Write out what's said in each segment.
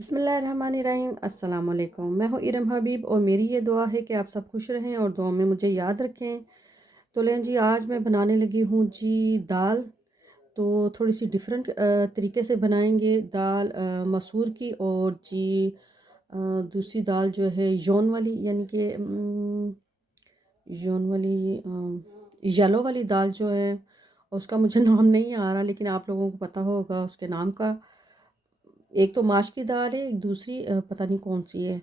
बिस्मिल्लाहिर्रहमानिर्रहीम अस्सलाम वालेकुम। मैं हूँ इरम हबीब और मेरी ये दुआ है कि आप सब खुश रहें और दुआ में मुझे याद रखें। तो लें जी, आज मैं बनाने लगी हूँ जी दाल। तो थोड़ी सी डिफरेंट तरीके से बनाएंगे दाल, मसूर की, और जी दूसरी दाल जो है जौन वाली, यानी कि जौन वाली येलो वाली दाल जो है, उसका मुझे नाम नहीं आ रहा, लेकिन आप लोगों को पता होगा उसके नाम का। एक तो माश की दाल है, एक दूसरी पता नहीं कौन सी है।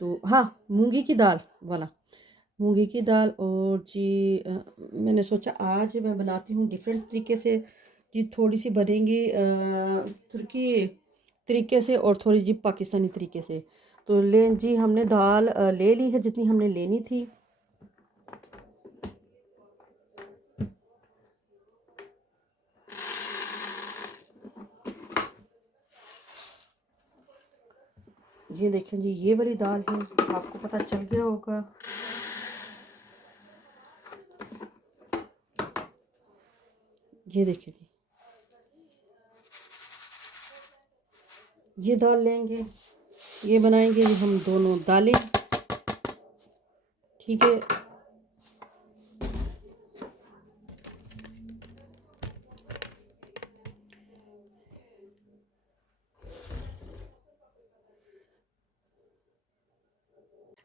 तो हाँ, मूंगी की दाल वाला, मूंगी की दाल। और जी मैंने सोचा आज मैं बनाती हूँ डिफरेंट तरीके से। जी थोड़ी सी बनेंगी तुर्की तरीके से और थोड़ी जी पाकिस्तानी तरीके से। तो ले जी, हमने दाल ले ली है जितनी हमने लेनी थी। ये देखें जी, ये वाली दाल है, आपको पता चल गया होगा। ये देखें जी, ये दाल लेंगे, ये बनाएंगे जी हम दोनों दालें। ठीक है।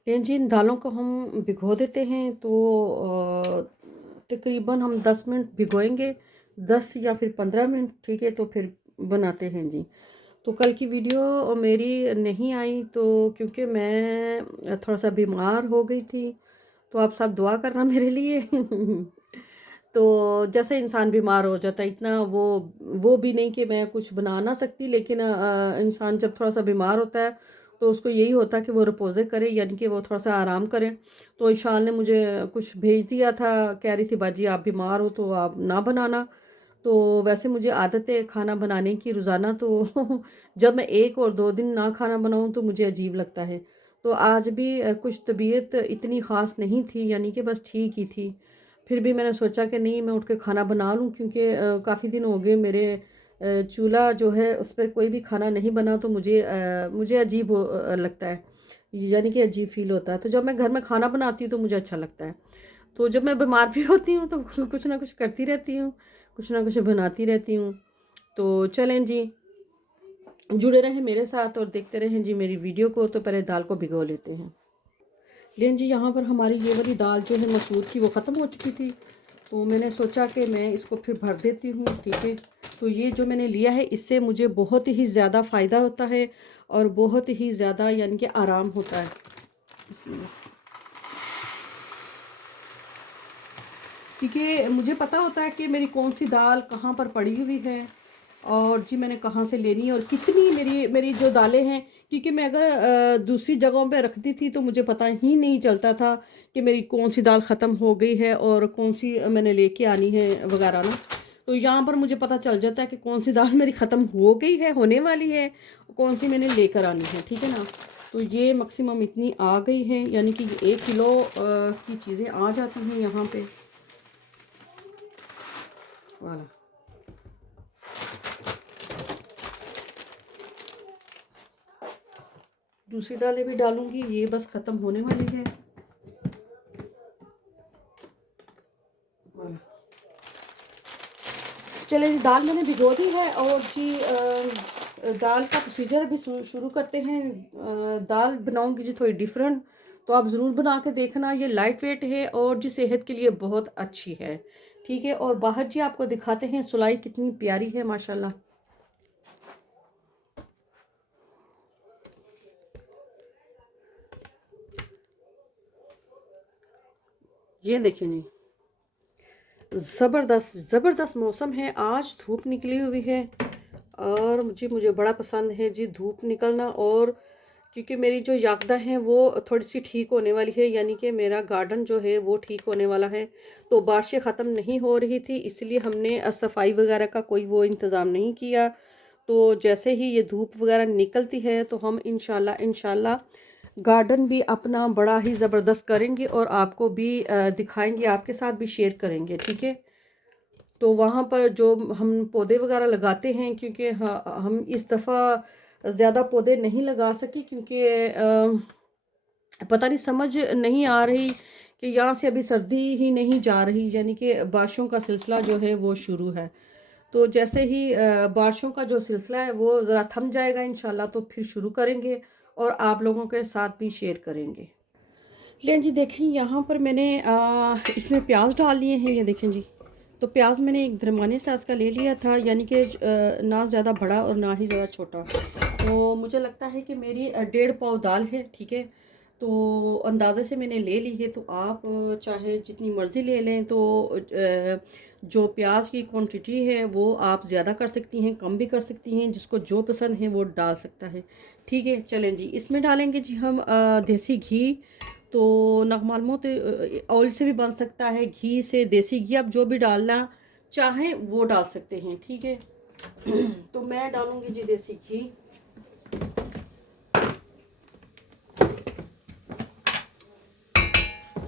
लेकिन जी इन दालों को हम भिगो देते हैं, तो तकरीबन हम 10 मिनट भिगोएंगे, 10 या फिर 15 मिनट। ठीक है, तो फिर बनाते हैं जी। तो कल की वीडियो मेरी नहीं आई तो क्योंकि मैं थोड़ा सा बीमार हो गई थी, तो आप सब दुआ करना मेरे लिए। तो जैसे इंसान बीमार हो जाता है, इतना वो भी नहीं कि मैं कुछ बना ना सकती, लेकिन इंसान जब थोड़ा सा बीमार होता है तो उसको यही होता है कि वो रिपोज़े करे, यानी कि वो थोड़ा सा आराम करे। तो ईशान ने मुझे कुछ भेज दिया था, कह रही थी बाजी आप बीमार हो तो आप ना बनाना। तो वैसे मुझे आदत है खाना बनाने की रोज़ाना, तो जब मैं एक और दो दिन ना खाना बनाऊं तो मुझे अजीब लगता है। तो आज भी कुछ तबीयत इतनी ख़ास नहीं थी, यानी कि बस ठीक ही थी। फिर भी मैंने सोचा कि नहीं, मैं उठ के खाना बना लूं, क्योंकि काफ़ी दिन हो गए मेरे चूल्हा जो है उस पर कोई भी खाना नहीं बना, तो मुझे अजीब लगता है, यानी कि अजीब फील होता है। तो जब मैं घर में खाना बनाती हूँ तो मुझे अच्छा लगता है। तो जब मैं बीमार भी होती हूँ तो कुछ ना कुछ करती रहती हूँ, कुछ ना कुछ बनाती रहती हूँ। तो चलें जी, जुड़े रहें मेरे साथ और देखते रहें जी मेरी वीडियो को। तो पहले दाल को भिगो लेते हैं। लेकिन जी यहाँ पर हमारी ये वाली दाल जो है मसूर की, वो ख़त्म हो चुकी थी, तो मैंने सोचा कि मैं इसको फिर भर देती हूँ। ठीक है, तो ये जो मैंने लिया है इससे मुझे बहुत ही ज़्यादा फ़ायदा होता है और बहुत ही ज़्यादा यानी कि आराम होता है। इसमें क्योंकि मुझे पता होता है कि मेरी कौन सी दाल कहाँ पर पड़ी हुई है और जी मैंने कहाँ से लेनी है और कितनी मेरी मेरी जो दालें हैं। क्योंकि मैं अगर दूसरी जगहों पे रखती थी तो मुझे पता ही नहीं चलता था कि मेरी कौन सी दाल ख़त्म हो गई है और कौन सी मैंने लेके आनी है वगैरह ना। तो यहाँ पर मुझे पता चल जाता है कि कौन सी दाल मेरी ख़त्म हो गई है, होने वाली है, कौन सी मैंने लेकर आनी है। ठीक है ना। तो ये मैक्सिमम इतनी आ गई है, यानी कि 1 किलो की चीज़ें आ जाती हैं यहाँ पे वाला। दूसरी दालें भी डालूंगी, ये बस ख़त्म होने वाली है वाला। चले जी, दाल मैंने भिगो दी है और जी दाल का प्रोसीजर भी शुरू करते हैं। दाल बनाऊंगी जी थोड़ी डिफरेंट, तो आप ज़रूर बना के देखना। ये लाइट वेट है और जी सेहत के लिए बहुत अच्छी है। ठीक है, और बाहर जी आपको दिखाते हैं सुलाई कितनी प्यारी है माशाल्लाह। ये देखें जी, ज़बरदस्त ज़बरदस्त मौसम है, आज धूप निकली हुई है और मुझे बड़ा पसंद है जी धूप निकलना। और क्योंकि मेरी जो याकदा है वो थोड़ी सी ठीक होने वाली है, यानी कि मेरा गार्डन जो है वो ठीक होने वाला है। तो बारिशें ख़त्म नहीं हो रही थी, इसलिए हमने सफाई वगैरह का कोई वो इंतज़ाम नहीं किया। तो जैसे ही ये धूप वगैरह निकलती है तो हम इंशाल्लाह इंशाल्लाह गार्डन भी अपना बड़ा ही ज़बरदस्त करेंगे और आपको भी दिखाएंगे, आपके साथ भी शेयर करेंगे। ठीक है, तो वहाँ पर जो हम पौधे वगैरह लगाते हैं, क्योंकि हम इस दफ़ा ज़्यादा पौधे नहीं लगा सकी, क्योंकि पता नहीं समझ नहीं आ रही कि यहाँ से अभी सर्दी ही नहीं जा रही, यानी कि बारिशों का सिलसिला जो है वो शुरू है। तो जैसे ही बारिशों का जो सिलसिला है वो ज़रा थम जाएगा इंशाल्लाह, तो फिर शुरू करेंगे और आप लोगों के साथ भी शेयर करेंगे। लें जी, देखें यहाँ पर मैंने इसमें प्याज डाल लिए हैं, ये देखें जी। तो प्याज मैंने एक दरमियाने साइज़ का ले लिया था, यानी कि ना ज़्यादा बड़ा और ना ही ज़्यादा छोटा। तो मुझे लगता है कि मेरी 1.5 पाव दाल है, ठीक है। तो अंदाज़े से मैंने ले ली है, तो आप चाहे जितनी मर्ज़ी ले लें। तो जो प्याज की क्वांटिटी है वो आप ज़्यादा कर सकती हैं, कम भी कर सकती हैं, जिसको जो पसंद है वो डाल सकता है, ठीक है। चलें जी, इसमें डालेंगे जी हम देसी घी। तो नगमालमो तो ऑयल से भी बन सकता है, घी से, देसी घी, आप जो भी डालना चाहें वो डाल सकते हैं, ठीक है। तो मैं डालूंगी जी देसी घी।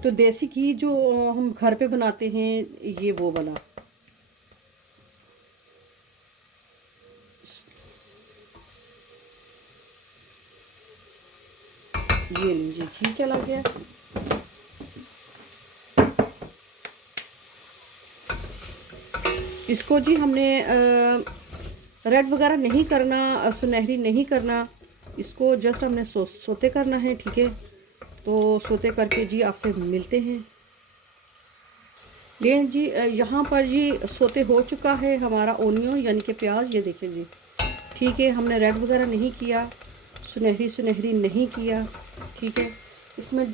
तो देसी घी जो हम घर पे बनाते हैं, ये वो वाला। ये लीजिए, घी चला गया। इसको जी हमने रेड वगैरह नहीं करना, सुनहरी नहीं करना, इसको जस्ट हमने सोते करना है, ठीक है। तो सोते करके जी आपसे मिलते हैं। ये जी यहाँ पर जी सोते हो चुका है हमारा ओनियन, यानी कि प्याज, ये देखें जी, ठीक है। हमने रेड वगैरह नहीं किया, सुनहरी सुनहरी नहीं किया, ठीक है। इसमें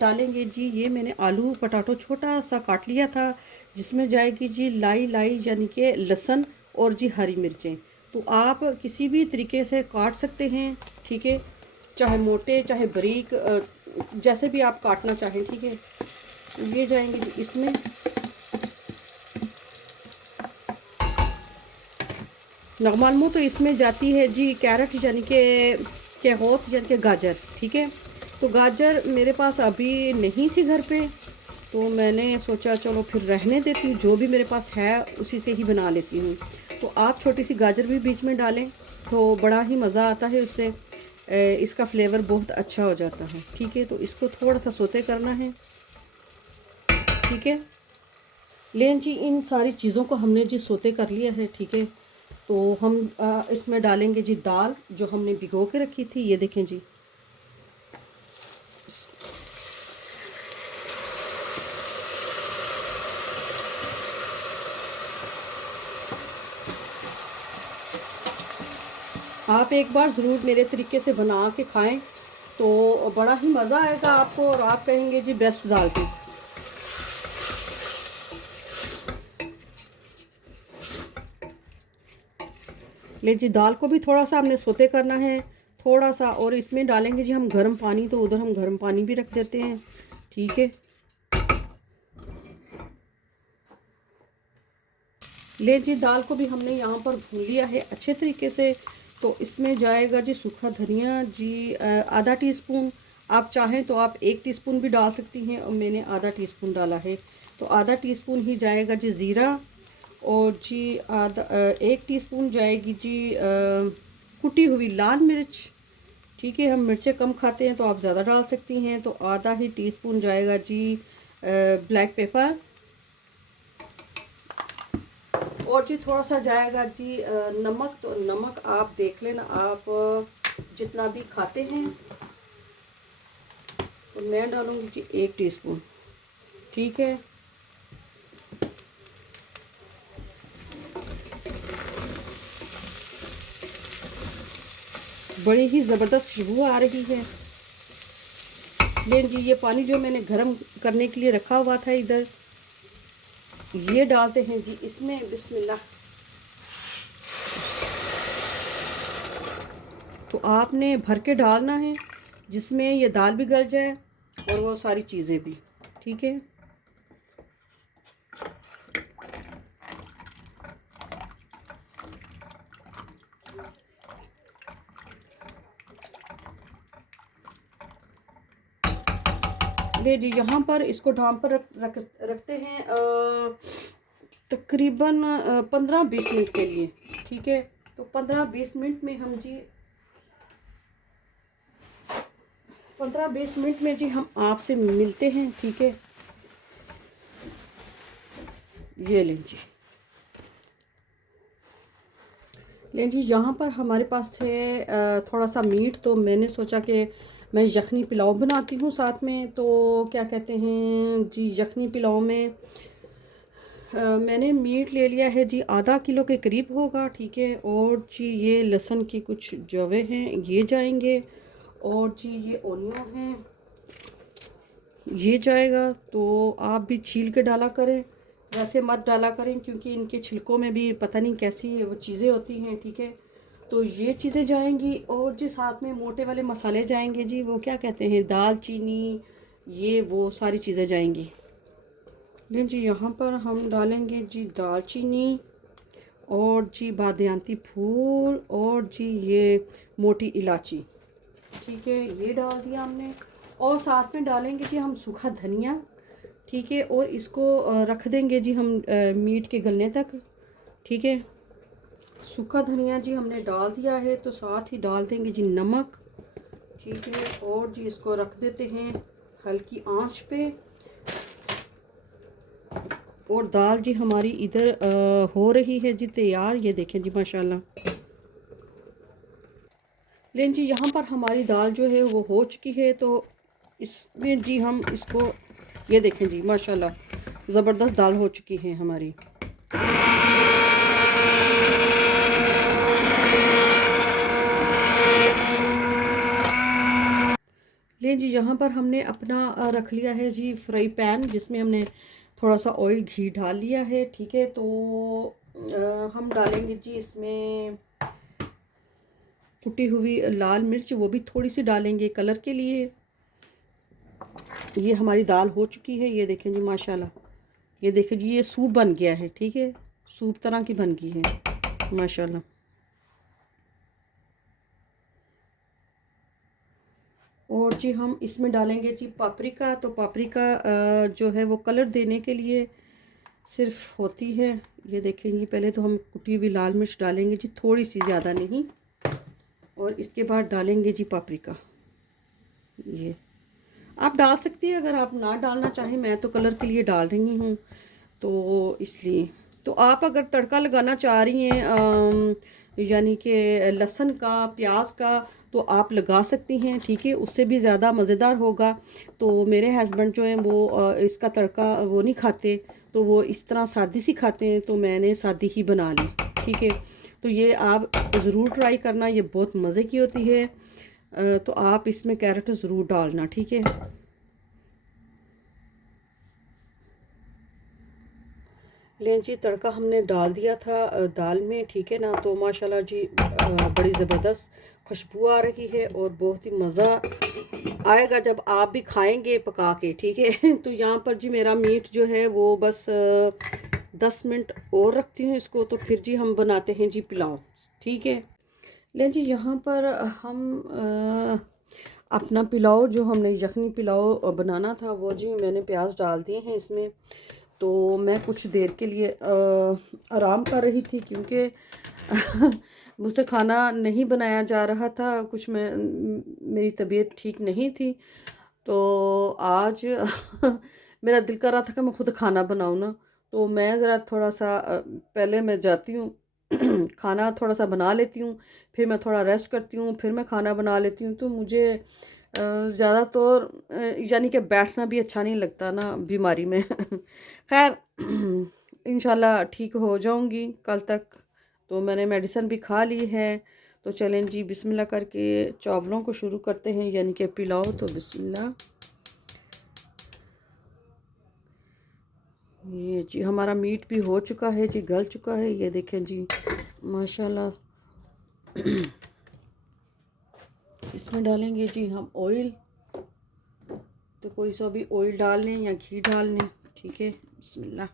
डालेंगे जी, ये मैंने आलू पटाटो छोटा सा काट लिया था, जिसमें जाएगी जी लाई यानी कि लहसुन और जी हरी मिर्चें। तो आप किसी भी तरीके से काट सकते हैं, ठीक है, चाहे मोटे चाहे बारीक, जैसे भी आप काटना चाहें, ठीक है। ये जाएंगे जी इसमें। नगमालमो तो इसमें जाती है जी कैरेट, यानी कि कैहोत, यानी कि गाजर, ठीक है। तो गाजर मेरे पास अभी नहीं थी घर पे, तो मैंने सोचा चलो फिर रहने देती हूँ, जो भी मेरे पास है उसी से ही बना लेती हूँ। तो आप छोटी सी गाजर भी बीच में डालें तो बड़ा ही मज़ा आता है उससे, इसका फ्लेवर बहुत अच्छा हो जाता है, ठीक है। तो इसको थोड़ा सा सोते करना है, ठीक है। लें जी, इन सारी चीज़ों को हमने जी सोते कर लिया है, ठीक है। तो हम इसमें डालेंगे जी दाल जो हमने भिगो के रखी थी, ये देखें जी। आप एक बार ज़रूर मेरे तरीके से बना के खाएं, तो बड़ा ही मज़ा आएगा आपको, और आप कहेंगे जी बेस्ट दाल थी। ले जी, दाल को भी थोड़ा सा हमने सोते करना है, थोड़ा सा। और इसमें डालेंगे जी हम गर्म पानी, तो उधर हम गर्म पानी भी रख देते हैं, ठीक है। ले जी, दाल को भी हमने यहाँ पर भून लिया है अच्छे तरीके से। तो इसमें जाएगा जी सूखा धनिया जी, आधा टीस्पून। आप चाहें तो आप 1 टीस्पून भी डाल सकती हैं, और मैंने आधा टीस्पून डाला है। तो आधा टीस्पून ही जाएगा जी ज़ीरा, और जी 1 टीस्पून जाएगी जी कुटी हुई लाल मिर्च, ठीक है। हम मिर्चें कम खाते हैं तो आप ज़्यादा डाल सकती हैं। तो आधा ही टीस्पून जाएगा जी ब्लैक पेपर, और जी थोड़ा सा जाएगा जी नमक। तो नमक आप देख लेना, आप जितना भी खाते हैं। तो मैं डालूंगी जी 1 टीस्पून, ठीक है। बड़ी ही ज़बरदस्त खुशबू आ रही है। लेकिन जी, ये पानी जो मैंने गर्म करने के लिए रखा हुआ था इधर, ये डालते हैं जी इसमें, बिस्मिल्लाह। तो आपने भर के डालना है, जिसमें ये दाल भी गल जाए और वो सारी चीज़ें भी, ठीक है। ले जी, यहाँ पर इसको ढाँप पर रखते हैं तकरीबन 15-20 मिनट के लिए, ठीक है। तो 15-20 मिनट में हम जी 15-20 मिनट में जी हम आपसे मिलते हैं, ठीक है। ये लें जी, यहाँ पर हमारे पास है थोड़ा सा मीट, तो मैंने सोचा कि मैं यखनी पुलाव बनाती हूँ साथ में। तो क्या कहते हैं जी, यखनी पुलाव में मैंने मीट ले लिया है जी, आधा किलो के करीब होगा, ठीक है। और जी ये लहसुन की कुछ जवे हैं, ये जाएंगे। और जी ये ओनियन हैं, ये जाएगा। तो आप भी छील के डाला करें, वैसे मत डाला करें क्योंकि इनके छिलकों में भी पता नहीं कैसी वो चीज़ें होती हैं, ठीक है। तो ये चीज़ें जाएंगी। और जी साथ में मोटे वाले मसाले जाएंगे जी, वो क्या कहते हैं, दालचीनी, ये वो सारी चीज़ें जाएंगी। लेकिन जी यहाँ पर हम डालेंगे जी दालचीनी, और जी बादयांती फूल, और जी ये मोटी इलायची, ठीक है, ये डाल दिया हमने। और साथ में डालेंगे जी हम सूखा धनिया, ठीक है। और इसको रख देंगे जी हम मीट के गलने तक, ठीक है। सूखा धनिया जी हमने डाल दिया है, तो साथ ही डाल देंगे जी नमक, ठीक है। और जी इसको रख देते हैं हल्की आंच पे। और दाल जी हमारी इधर हो रही है जी तैयार, ये देखें जी माशाल्लाह। लेकिन जी यहाँ पर हमारी दाल जो है वो हो चुकी है, तो इसमें जी हम इसको, ये देखें जी माशाल्लाह ज़बरदस्त दाल हो चुकी है हमारी। ले जी यहाँ पर हमने अपना रख लिया है जी फ्राई पैन, जिसमें हमने थोड़ा सा ऑयल घी डाल लिया है, ठीक है। तो हम डालेंगे जी इसमें कुटी हुई लाल मिर्च, वो भी थोड़ी सी डालेंगे कलर के लिए। ये हमारी दाल हो चुकी है, ये देखें जी माशाल्लाह, ये देखें जी ये सूप बन गया है, ठीक है, सूप तरह की बन गई है माशाल्लाह। और जी हम इसमें डालेंगे जी पापरिका। तो पापरिका जो है वो कलर देने के लिए सिर्फ होती है, ये देखेंगे। पहले तो हम कुटी हुई लाल मिर्च डालेंगे जी, थोड़ी सी, ज़्यादा नहीं। और इसके बाद डालेंगे जी पापरिका, ये आप डाल सकती है अगर आप ना डालना चाहें, मैं तो कलर के लिए डाल रही हूँ, तो इसलिए। तो आप अगर तड़का लगाना चाह रही हैं यानी कि लहसुन का, प्याज का, तो आप लगा सकती हैं, ठीक है, उससे भी ज़्यादा मज़ेदार होगा। तो मेरे हस्बैंड जो हैं वो इसका तड़का वो नहीं खाते, तो वो इस तरह सादी सी खाते हैं, तो मैंने सादी ही बना ली, ठीक है। तो ये आप ज़रूर ट्राई करना, ये बहुत मज़े की होती है। तो आप इसमें कैरेट ज़रूर डालना, ठीक है। लें जी तड़का हमने डाल दिया था दाल में, ठीक है ना। तो माशाल्लाह जी बड़ी ज़बरदस्त खुशबू आ रही है, और बहुत ही मज़ा आएगा जब आप भी खाएंगे पका के, ठीक है। तो यहाँ पर जी मेरा मीट जो है वो बस 10 मिनट और रखती हूँ इसको, तो फिर जी हम बनाते हैं जी पुलाव, ठीक है। लें जी यहाँ पर हम अपना पुलाव, जो हमने यखनी पुलाव बनाना था, वो जी मैंने प्याज डाल दिए हैं इसमें। तो मैं कुछ देर के लिए आराम कर रही थी, क्योंकि मुझसे खाना नहीं बनाया जा रहा था, कुछ मेरी तबीयत ठीक नहीं थी। तो आज मेरा दिल कर रहा था कि मैं खुद खाना बनाऊँ ना। तो मैं ज़रा थोड़ा सा पहले मैं जाती हूँ खाना थोड़ा सा बना लेती हूँ, फिर मैं थोड़ा रेस्ट करती हूँ, फिर मैं खाना बना लेती हूँ। तो मुझे ज़्यादा तो यानी कि बैठना भी अच्छा नहीं लगता ना बीमारी में। खैर इंशाल्लाह ठीक हो जाऊंगी कल तक। तो मैंने मेडिसिन भी खा ली है। तो चलें जी बिस्मिल्लाह करके चावलों को शुरू करते हैं, यानी कि पुलाव। तो बिस्मिल्लाह। ये जी हमारा मीट भी हो चुका है जी, गल चुका है, ये देखें जी माशाल्लाह। इसमें डालेंगे जी हम ऑयल, तो कोई सा भी ऑयल डाल लें या घी डाल लें, ठीक है। बिस्मिल्लाह।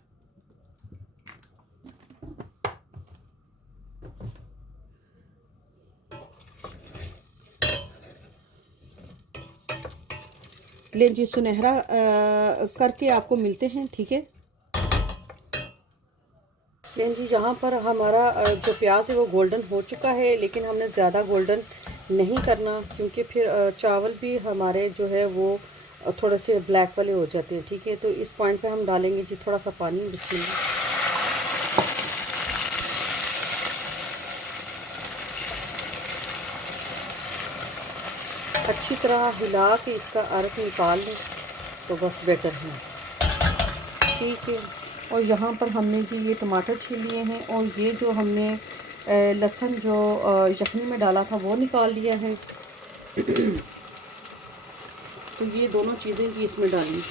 ले जी सुनहरा करके आपको मिलते हैं, ठीक है। लेकिन जी यहाँ पर हमारा जो प्याज है वो गोल्डन हो चुका है, लेकिन हमने ज़्यादा गोल्डन नहीं करना, क्योंकि फिर चावल भी हमारे जो है वो थोड़े से ब्लैक वाले हो जाते हैं। ठीक है, तो इस पॉइंट पे हम डालेंगे जी थोड़ा सा पानी। बिस्मिल्लाह। अच्छी तरह हिला के इसका अर्क निकाल लें तो बस बेटर है। ठीक है, और यहाँ पर हमने जी ये टमाटर छील लिए हैं, और ये जो हमने लहसुन जो यखनी में डाला था वो निकाल लिया है। तो ये दोनों चीज़ें जी इसमें डाली।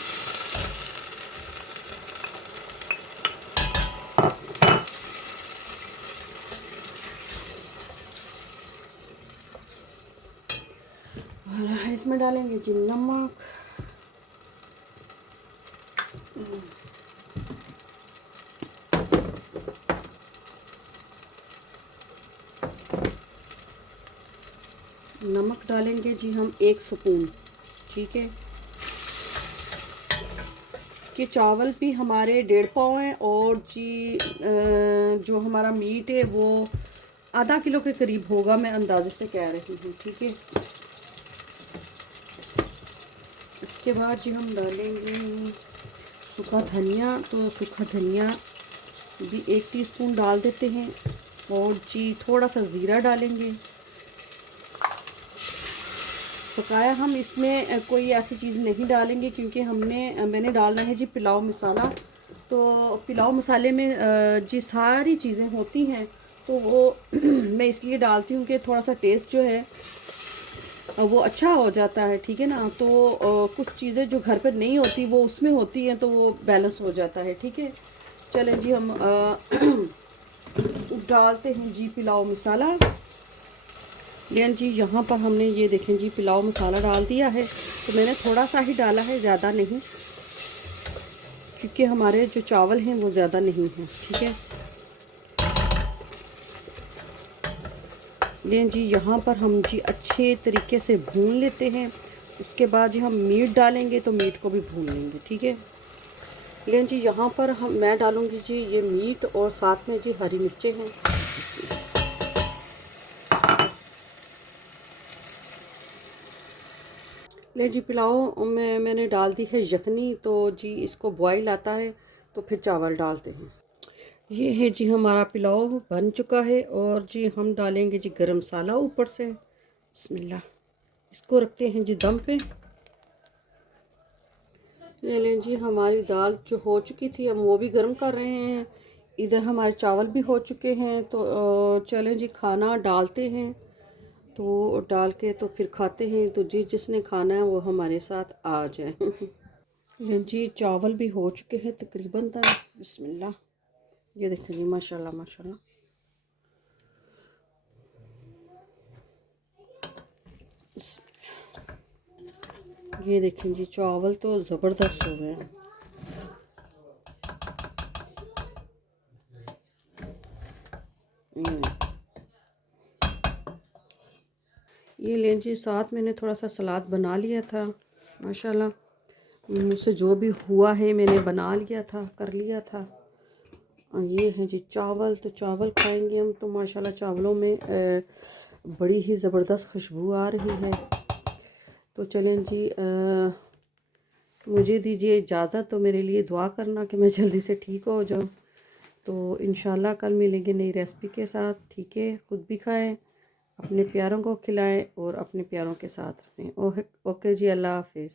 इसमें डालेंगे जी नमक, नमक डालेंगे जी हम 1 स्पून। ठीक है, कि चावल भी हमारे 1.5 पाव हैं, और जी जो हमारा मीट है वो आधा किलो के करीब होगा, मैं अंदाजे से कह रही हूँ। ठीक है, इसके बाद जी हम डालेंगे सूखा धनिया। तो सूखा धनिया भी 1 टीस्पून डाल देते हैं, और जी थोड़ा सा ज़ीरा डालेंगे। पकाया हम इसमें कोई ऐसी चीज़ नहीं डालेंगे, क्योंकि मैंने डालना है जी पुलाव मसाला। तो पुलाव मसाले में जी सारी चीज़ें होती हैं, तो वो मैं इसलिए डालती हूँ कि थोड़ा सा टेस्ट जो है वो अच्छा हो जाता है। ठीक है ना, तो कुछ चीज़ें जो घर पर नहीं होती वो उसमें होती हैं, तो वो बैलेंस हो जाता है। ठीक है, चलें जी हम डालते हैं जी पुलाव मसाला। लेकिन जी यहाँ पर हमने ये देखें जी पुलाव मसाला डाल दिया है। तो मैंने थोड़ा सा ही डाला है, ज़्यादा नहीं, क्योंकि हमारे जो चावल हैं वो ज़्यादा नहीं हैं। ठीक है, लेकिन जी यहाँ पर हम जी अच्छे तरीके से भून लेते हैं। उसके बाद जी हम मीट डालेंगे, तो मीट को भी भून लेंगे। ठीक है, लेकिन जी यहाँ पर मैं डालूँगी जी ये मीट, और साथ में जी हरी मिर्चें हैं। ले जी पुलाव में मैंने डाल दी है यखनी। तो जी इसको बॉईल आता है तो फिर चावल डालते हैं। ये है जी हमारा पुलाव बन चुका है, और जी हम डालेंगे जी गरम मसाला ऊपर से। बिस्मिल्लाह। इसको रखते हैं जी दम पे। ले लें जी हमारी दाल जो हो चुकी थी, हम वो भी गर्म कर रहे हैं। इधर हमारे चावल भी हो चुके हैं। तो चलें जी खाना डालते हैं। तो डाल के तो फिर खाते हैं। तो जिसने खाना है वो हमारे साथ आ जाए। ले जी चावल भी हो चुके हैं तकरीबन तक। बिस्मिल्लाह। ये देखें जी माशाल्लाह माशाल्लाह। ये देखें जी चावल तो ज़बरदस्त हो गए हैं। ये लें जी, साथ मैंने थोड़ा सा सलाद बना लिया था। माशाल्लाह मुझसे जो भी हुआ है मैंने बना लिया था, कर लिया था। और ये है जी चावल। तो चावल खाएंगे हम, तो माशाल्लाह चावलों में बड़ी ही ज़बरदस्त खुशबू आ रही है। तो चलें जी मुझे दीजिए इजाज़त। तो मेरे लिए दुआ करना कि मैं जल्दी से ठीक हो जाऊँ। तो इंशाल्लाह कल मिलेंगे नई रेसिपी के साथ। ठीक है, खुद भी खाएं, अपने प्यारों को खिलाएं, और अपने प्यारों के साथ रहें। ओके जी, अल्लाह हाफिज़।